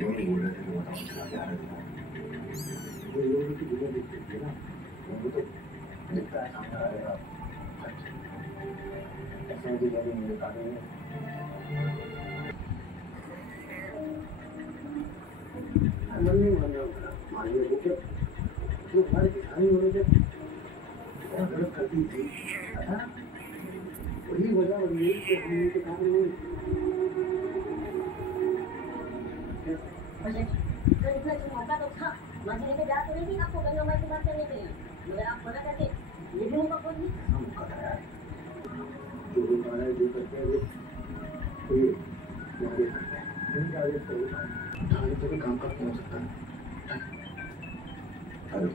वो तो बोल रहे थे कि बताओ चला के आ रहे थे। वो लोगों की दुनिया दिख रही है ना, उनको तो दिखता है सामने आ रहेगा। ऐसे भी जब मेरे कागज में मन नहीं मान रहा था, मान लिया वो क्या जो हमारे किसान होने से क्या गलत करती थी, अच्छा वही वजह बन गई कि हम उनके काम नहीं। मुझे तो इतना अच्छा मौका तो था, माजी लेके जा तो रही थी आपको गंगा माई से बात करने के लिए, मगर आप मना करके ये भी मौका खोल दी। हम कराया जो लोग आ रहे हैं जो करते हैं वो कोई आदेश करते हैं, उनके आदेश पर थाने से भी काम खत्म हो सकता है। हेलो